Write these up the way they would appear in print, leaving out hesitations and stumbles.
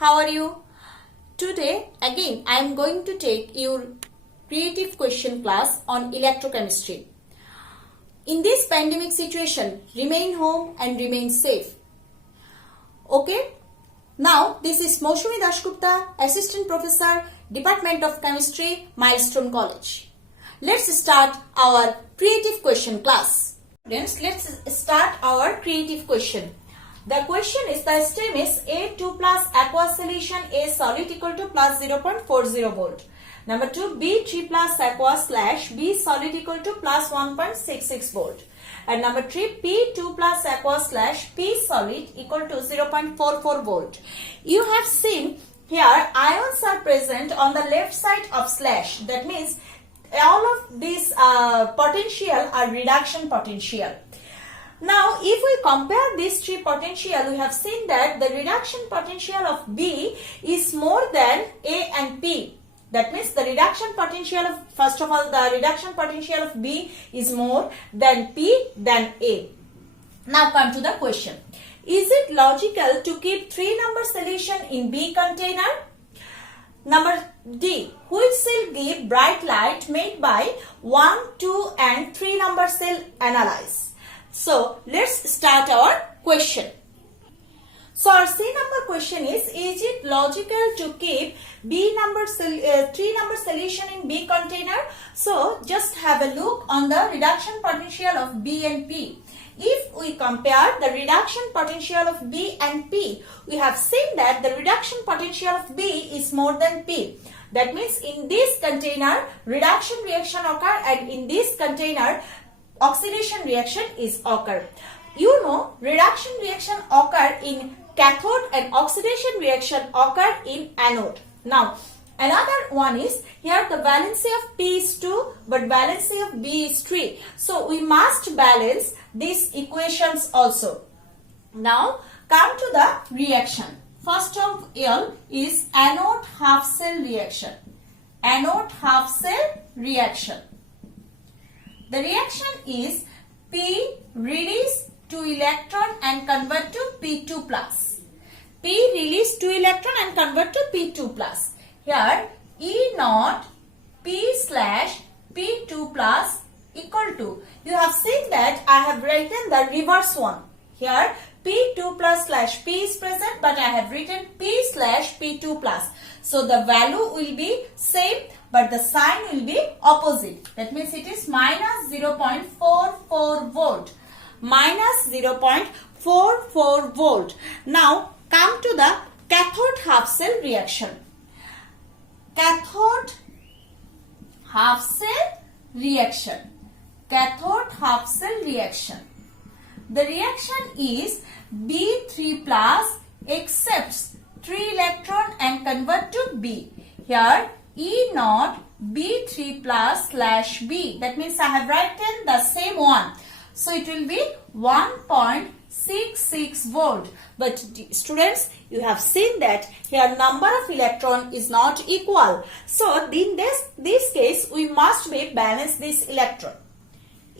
how are you? Today again I am going to take your creative question class on electrochemistry. In this pandemic situation, remain home and remain safe. Okay? Now this is Moshumi Dasgupta, Assistant Professor, Department of Chemistry, Milestone College. Let's start our creative question class. Students, let's start our creative question. The question is, the stem is A2 plus aqueous solution A solid equal to plus 0.40 volt. Number 2, B3 plus aqueous slash B solid equal to plus 1.66 volt. And number 3, P2 plus aqueous slash P solid equal to 0.44 volt. You have seen here ions are present on the left side of slash. That means all of these potential are reduction potential. Now, if we compare these three potential, we have seen that the reduction potential of B is more than A and P. That means the reduction potential of, first of all, the reduction potential of B is more than P than A. Now come to the question. Is it logical to keep 3-number solution in B container? Number D. Which cell give bright light made by 1, 2 and 3-number cell analyze? So, let's start our question. So, our C-number question is it logical to keep 3-number solution in B container? So, just have a look on the reduction potential of B and P. If we compare the reduction potential of B and P, we have seen that the reduction potential of B is more than P. That means in this container, reduction reaction occur, and in this container, oxidation reaction is occur. You know, reduction reaction occur in cathode and oxidation reaction occur in anode. Now, another one is here the valency of P is 2 but valency of B is 3. So, we must balance these equations also. Now, come to the reaction. First of all is anode half cell reaction. Anode half cell reaction. The reaction is P release 2 electron and convert to P2 plus. P release 2 electron and convert to P2 plus. Here E naught P slash P2 plus equal to, you have seen that I have written the reverse one. Here P2 plus slash P is present, but I have written P slash P2 plus. So the value will be same, but the sign will be opposite. That means it is minus 0.44 volt. Minus 0.44 volt. Now come to the cathode half cell reaction. Cathode half cell reaction. Cathode half cell reaction. The reaction is B3 plus accepts 3 electron and convert to B. Here E naught B3 plus slash B. That means I have written the same one. So it will be 1.66 volt. But students, you have seen that here number of electron is not equal. So in this case, we must be balance this electron.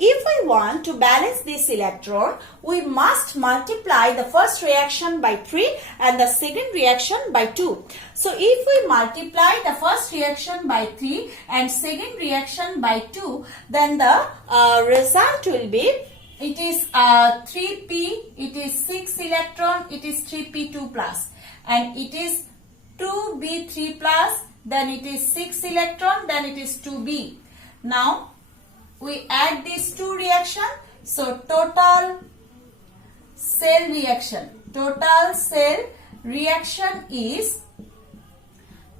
If we want to balance this electron, we must multiply the first reaction by 3 and the second reaction by 2. So if we multiply the first reaction by 3 and second reaction by 2, then the result will be, it is 3p, it is 6 electron, it is 3p2 plus, and it is 2b3 plus, then it is 6 electron, then it is 2b. Now we add these two reactions. So total cell reaction. Total cell reaction is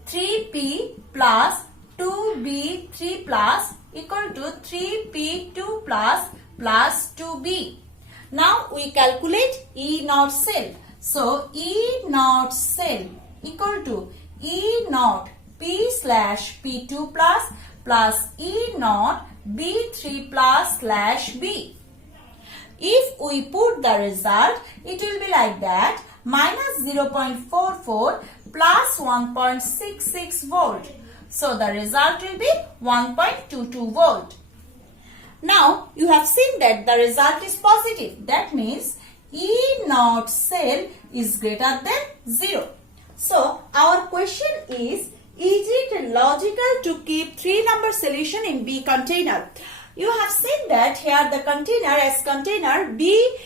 3p plus 2b3 plus equal to 3p2 plus 2b. Now we calculate E naught cell. So E naught cell equal to E naught P slash P2 plus E naught B3 plus slash B. If we put the result, it will be like that, minus 0.44 plus 1.66 volt. So the result will be 1.22 volt. Now you have seen that the result is positive. That means E naught cell is greater than 0. So our question is it logical to keep 3-number solution in B container? You have seen that here the container as container B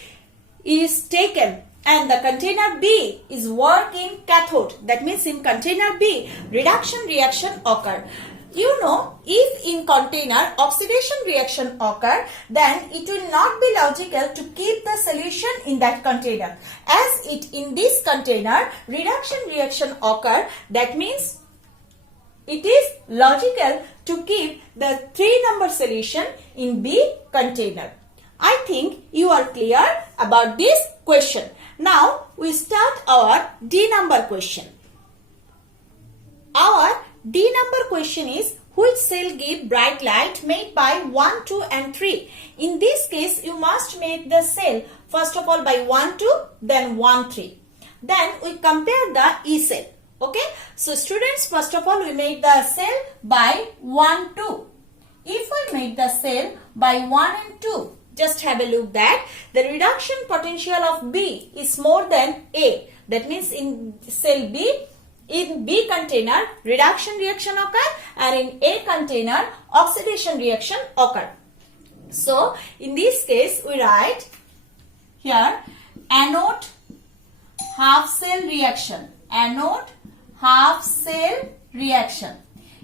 is taken and the container B is work in cathode. That means in container B reduction reaction occur. You know, if in container oxidation reaction occur, then it will not be logical to keep the solution in that container. As it in this container reduction reaction occur, that means it is logical to keep the 3-number solution in B container. I think you are clear about this question. Now we start our D-number question. Our D-number question is, which cell give bright light made by 1, 2 and 3? In this case, you must make the cell first of all by 1, 2, then 1, 3. Then we compare the E cell. Okay. So students, first of all we make the cell by 1, 2. If we make the cell by 1 and 2, just have a look that the reduction potential of B is more than A. That means in cell B, in B container reduction reaction occur and in A container oxidation reaction occur. So in this case we write here anode half cell reaction. Anode half cell reaction.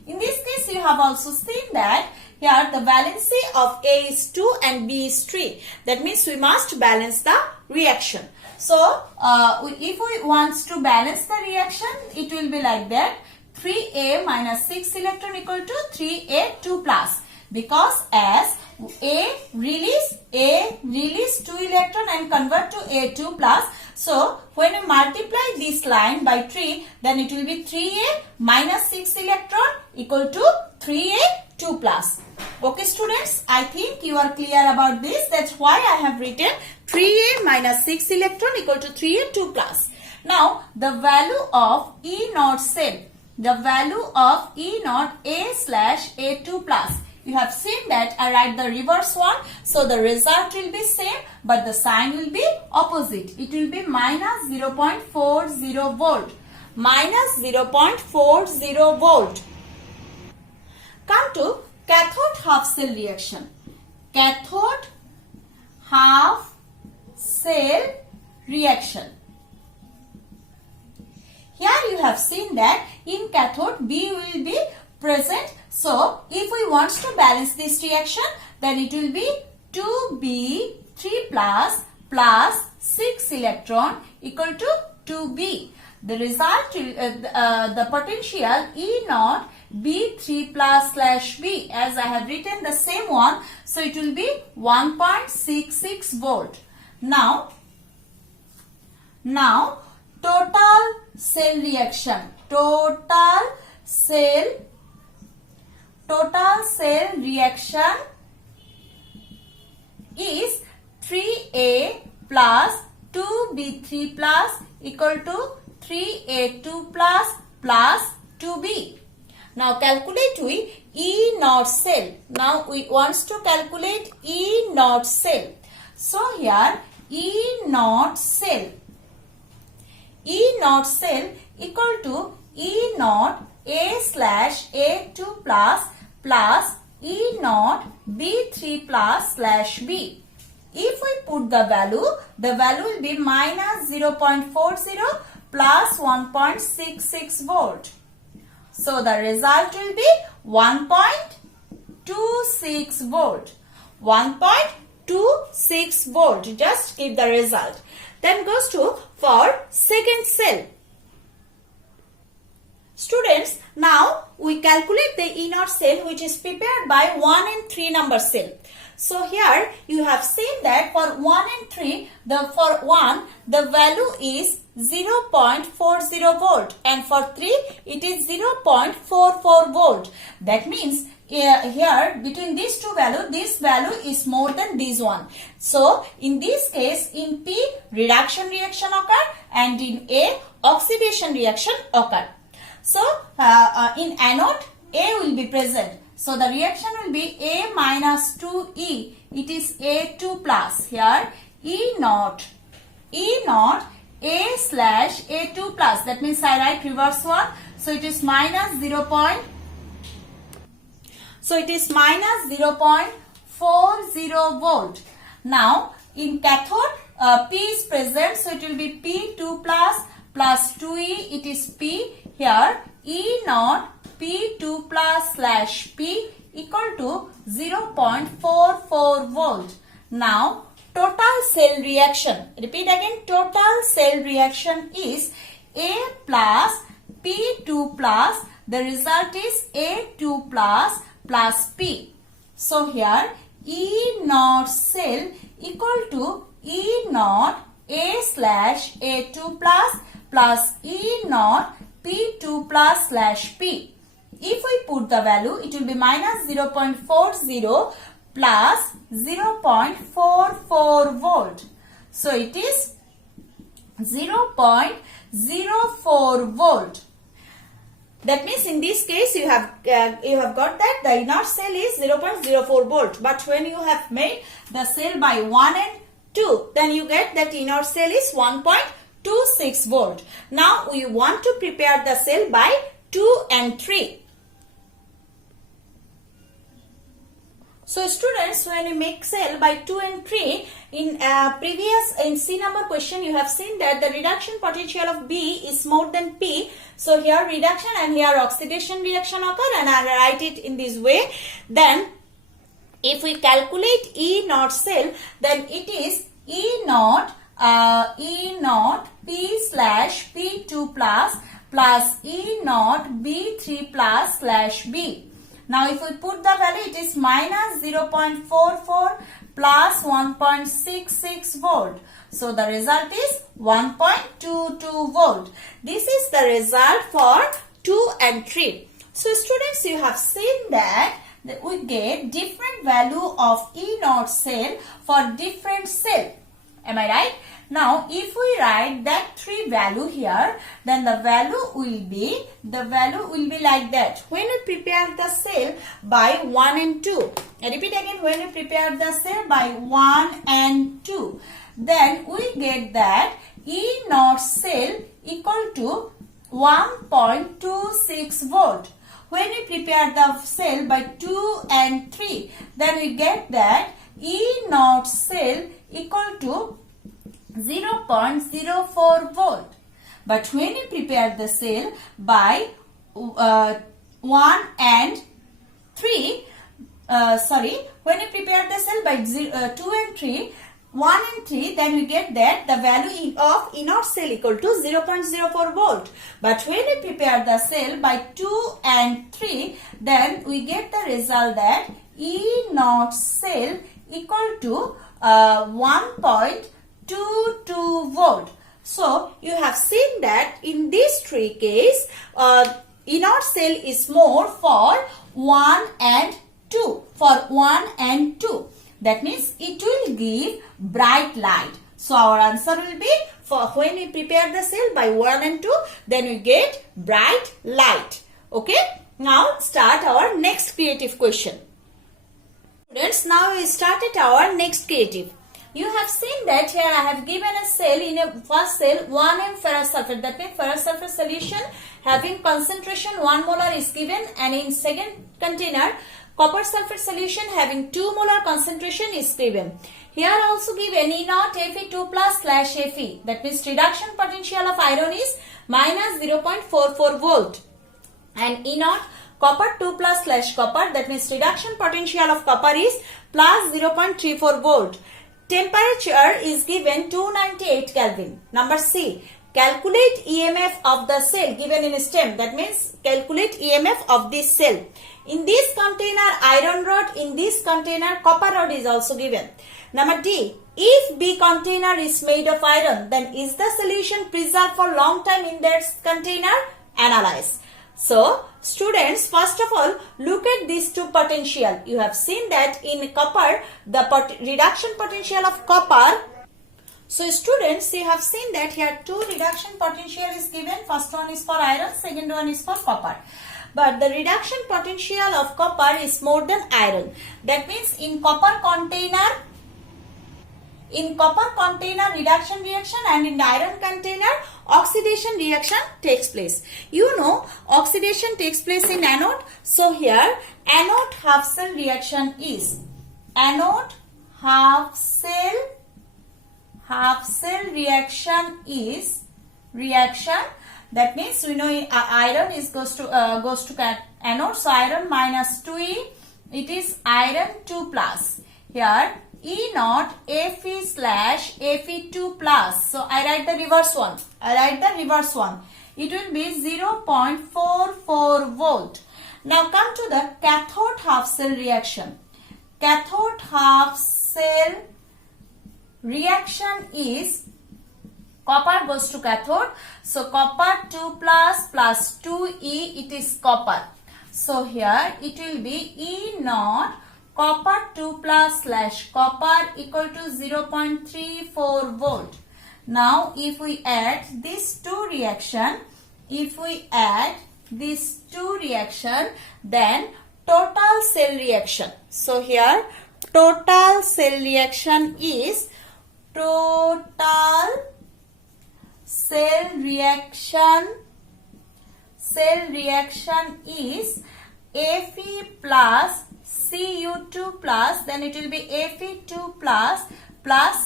In this case you have also seen that here the valency of A is 2 and B is 3. That means we must balance the reaction. So, if we want to balance the reaction, it will be like that. 3A minus 6 electron equal to 3A 2 plus. Because as A release 2 electron and convert to A2 plus. So, when we multiply this line by 3, then it will be 3A minus 6 electron equal to 3A 2 plus. Okay students, I think you are clear about this. That's why I have written 3A minus 6 electron equal to 3A 2 plus. Now, the value of E naught cell, the value of E naught A slash A2 plus. You have seen that I write the reverse one. So, the result will be same but the sign will be opposite. It will be minus 0.40 volt. Minus 0.40 volt. Come to cathode half cell reaction. Cathode half cell reaction. Here you have seen that in cathode B will be present. So, if we want to balance this reaction, then it will be 2B 3 plus plus 6 electron equal to 2B. The result, the potential E naught B3 plus slash B, as I have written the same one. So, it will be 1.66 volt. Now, total cell reaction. Total cell reaction is 3A plus 2B3 plus equal to 3A2 plus 2B. Now calculate we E naught cell. Now we want to calculate E naught cell. So here E naught cell equal to E naught A slash A2 plus E naught B3 plus slash B. If we put the value will be minus 0.40 plus 1.66 volt. So the result will be 1.26 volt. 1.26 volt. Just keep the result. Then goes to for second cell. Students, now we calculate the E naught cell which is prepared by 1 and 3 number cell. So here you have seen that for 1 and 3, for 1 the value is 0.40 volt and for 3 it is 0.44 volt. That means here between these two values, this value is more than this one. So in this case in P reduction reaction occur and in A oxidation reaction occur. So in anode A will be present. So the reaction will be A minus 2E. It is A2 plus. Here E naught A slash A2 plus. That means I write reverse one. So it is minus 0.40 volt. Now in cathode P is present, so it will be P2 plus 2E. It is P here. E naught P2 plus slash P equal to 0.44 volt. Now total cell reaction. Repeat again. Total cell reaction is A plus P2 plus. The result is A2 plus P. So here E naught cell equal to E naught A slash A2 plus E naught P2 plus slash P. If we put the value, it will be minus 0.40 plus 0.44 volt. So it is 0.04 volt. That means in this case you have got that the inert cell is 0.04 volt. But when you have made the cell by 1 and 2, then you get that inert cell is 1.26 volt. Now we want to prepare the cell by 2 and 3. So students, when you make cell by 2 and 3, in C number question you have seen that the reduction potential of B is more than P. So here reduction and here oxidation reaction occur, and I write it in this way. Then if we calculate E naught cell, then it is E naught P slash P2 plus E naught B3 plus slash B. Now if we put the value, it is minus 0.44 plus 1.66 volt. So the result is 1.22 volt. This is the result for 2 and 3. So students, you have seen that we get different value of E naught cell for different cell. Am I right? Now if we write that 3 value here, then the value will be like that. When we prepare the cell by 1 and 2, I repeat again, when we prepare the cell by 1 and 2, then we get that E naught cell equal to 1.26 volt. When we prepare the cell by 2 and 3, then we get that E naught cell equal to 0.04 volt. But when you prepare the cell by 1 and 3, when you prepare the cell by 2 and 3, 1 and 3, then we get that the value of inert cell equal to 0.04 volt. But when we prepare the cell by 2 and 3, then we get the result that E naught cell equal to 1.22 volt. So you have seen that in these 3 cases, inert cell is more for 1 and 2. That means it will give bright light. So our answer will be, for when we prepare the cell by 1 and 2, then we get bright light. Okay. Now start our next creative question. Students, now we started our next creative. You have seen that here I have given a cell. In a first cell 1m ferrous sulfate, that means ferrous sulfate solution having concentration 1 molar is given, and in second container copper sulfate solution having 2 molar concentration is given. Here also given E naught Fe2 plus slash Fe, that means reduction potential of iron is minus 0.44 volt, and E naught copper 2 plus slash copper, that means reduction potential of copper is plus 0.34 volt. Temperature is given 298 Kelvin. Number C. Calculate EMF of the cell given in stem. That means calculate EMF of this cell. In this container iron rod, in this container copper rod is also given. Number D. If B container is made of iron, then is the solution preserved for long time in that container? Analyze. So, students, first of all, look at these 2 potential. You have seen that in copper, the reduction potential of copper. So, students, you have seen that here 2 reduction potential is given. First one is for iron, second one is for copper. But the reduction potential of copper is more than iron. That means in copper container, in copper container reduction reaction and in the iron container oxidation reaction takes place. You know oxidation takes place in anode. So here anode half cell reaction is anode half cell reaction is reaction. That means we know iron is goes to anode. So iron minus 2E, it is iron 2 plus. Here E naught Fe slash Fe2 plus. So I write the reverse one. It will be 0.44 volt. Now come to the cathode half cell reaction. Cathode half cell reaction is copper goes to cathode. So copper 2 plus 2E, it is copper. So here it will be E naught copper 2 plus slash copper equal to 0.34 volt. Now if we add these two reaction, then total cell reaction. So here total cell reaction is Fe plus Cu2 plus, then it will be Fe2 plus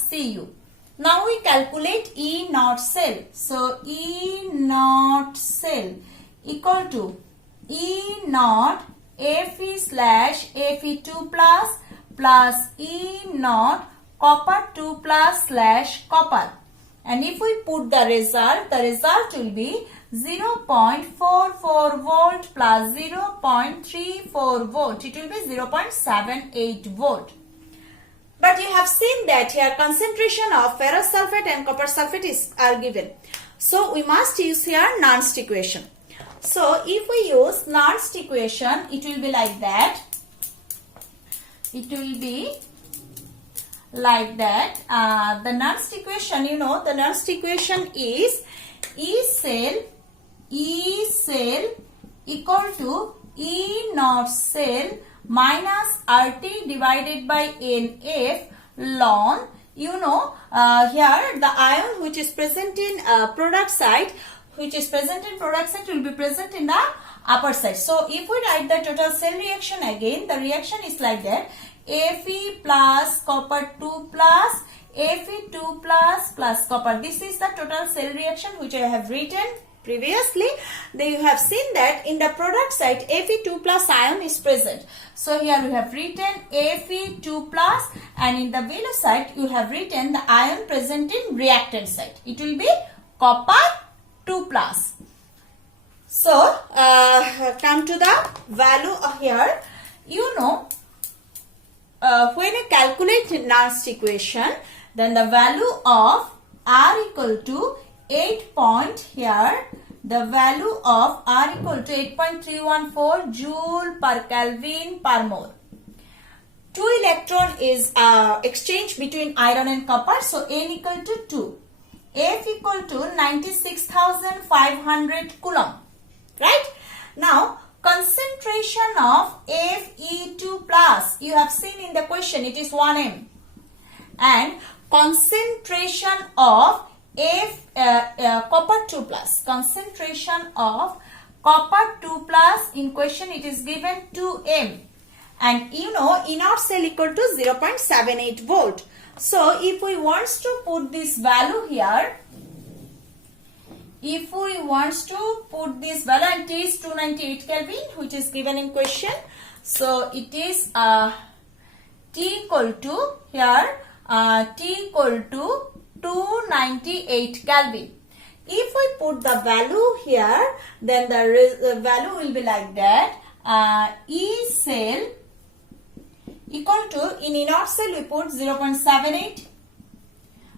Cu. Now we calculate E naught cell. So E naught cell equal to E naught Fe slash Fe2 plus E naught copper 2 plus slash copper. And if we put the result will be 0.44 volt plus 0.34 volt. It will be 0.78 volt. But you have seen that here concentration of ferrous sulfate and copper sulfate are given. So we must use here Nernst equation. So if we use Nernst equation, it will be like that. The Nernst equation, you know, the Nernst equation is E cell equal to E naught cell minus RT divided by NF ln. You know, here the ion which is present in product side, will be present in the upper side. So if we write the total cell reaction again, the reaction is like that. Fe plus copper 2 plus Fe2 plus copper. This is the total cell reaction which I have written previously. Then you have seen that in the product side Fe2 plus ion is present. So here we have written Fe2 plus, and in the value side you have written the ion present in reactant side. It will be copper 2 plus. So come to the value here. You know, when you calculate Nernst equation, then the value of R equal to 8.314 joule per Kelvin per mole. 2 electron is exchanged between iron and copper. So N equal to 2. F equal to 96,500 coulomb. Right? Now concentration of Fe2 plus, you have seen in the question, it is 1 m. And concentration of copper 2 plus. Concentration of copper 2 plus in question, it is given 2 m. And you know, E naught cell equal to 0.78 volt. So if we want to put this value here, and T is 298 Kelvin, which is given in question. So it is T equal to 298 Kelvin. If we put the value here, then the value will be like that. E cell equal to, in E naught cell we put 0.78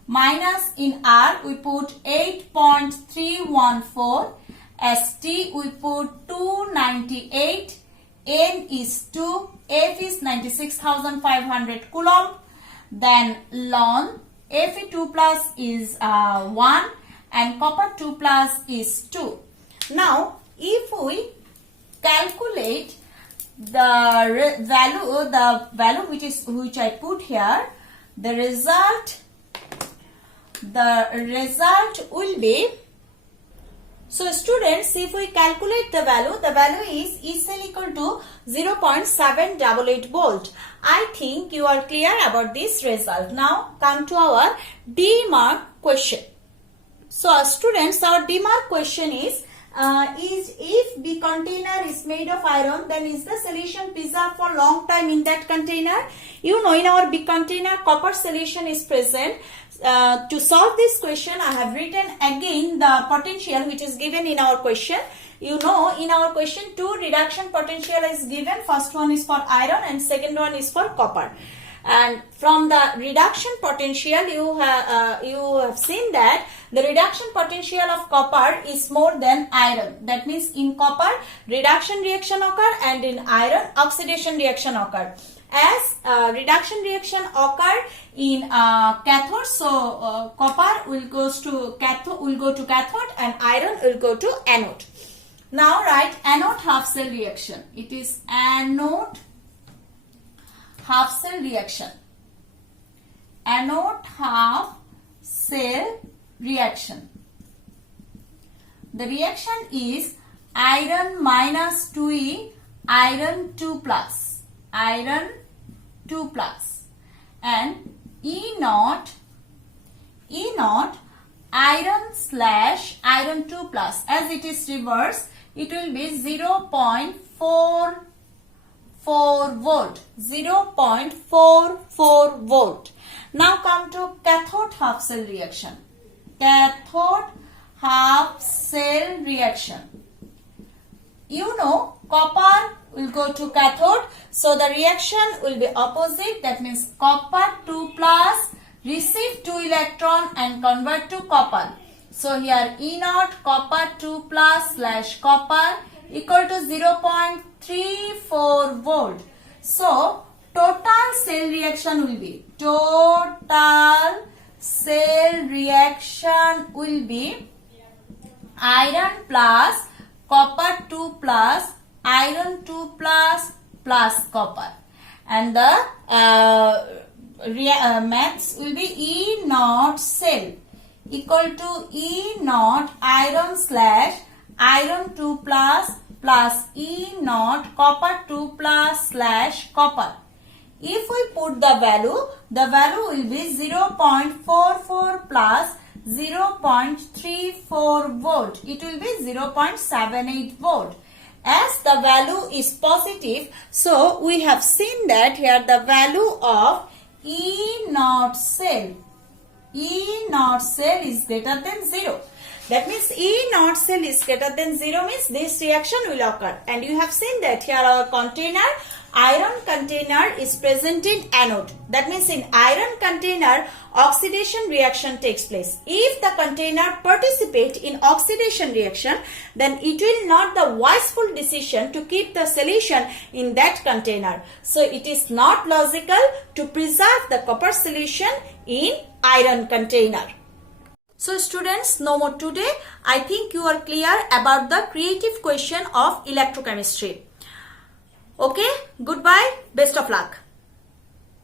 minus in R we put 8.314, ST we put 298, N is 2, F is 96,500 coulomb, then ln Fe2 plus is 1 and copper 2 plus is 2. Now if we calculate the value which I put here, the result the result will be, so students, if we calculate the value is E cell equal to 0.788 volt. I think you are clear about this result. Now come to our D mark question. So students, our D mark question is if the container is made of iron, then is the solution preserved for long time in that container? You know, in our big container, copper solution is present. To solve this question, I have written again the potential which is given in our question. You know, in our question, two reduction potential is given. First one is for iron and second one is for copper. And from the reduction potential, you have seen that the reduction potential of copper is more than iron. That means in copper, reduction reaction occur, and in iron, oxidation reaction occur. As reduction reaction occur in cathode, so copper will go to cathode and iron will go to anode. Now write anode half cell reaction. It is anode half cell reaction. Anode half cell reaction. The reaction is iron minus 2E, iron 2 plus, iron 2 plus, and E naught, iron slash iron 2 plus. As it is reverse, it will be 0.44 volt, 0.44 volt. Now come to cathode half cell reaction. Cathode half cell reaction. You know, copper will go to cathode, so the reaction will be opposite. That means copper 2 plus receive 2 electron and convert to copper. So here E naught copper 2 plus slash copper equal to 0.34 volt. So total cell reaction will be, iron plus copper 2 plus iron 2 plus copper, and the maths will be E naught cell equal to E naught iron slash iron 2 plus E naught copper 2 plus slash copper. If we put the value will be 0.44 plus 0.34 volt. It will be 0.78 volt. As the value is positive, so we have seen that here the value of E naught cell is greater than 0. That means E naught cell is greater than 0 means this reaction will occur. And you have seen that here our container, iron container is present in anode. That means in iron container, oxidation reaction takes place. If the container participate in oxidation reaction, then it will not the wiseful decision to keep the solution in that container. So it is not logical to preserve the copper solution in iron container. So students, no more today. I think you are clear about the creative question of electrochemistry. Okay, goodbye, best of luck.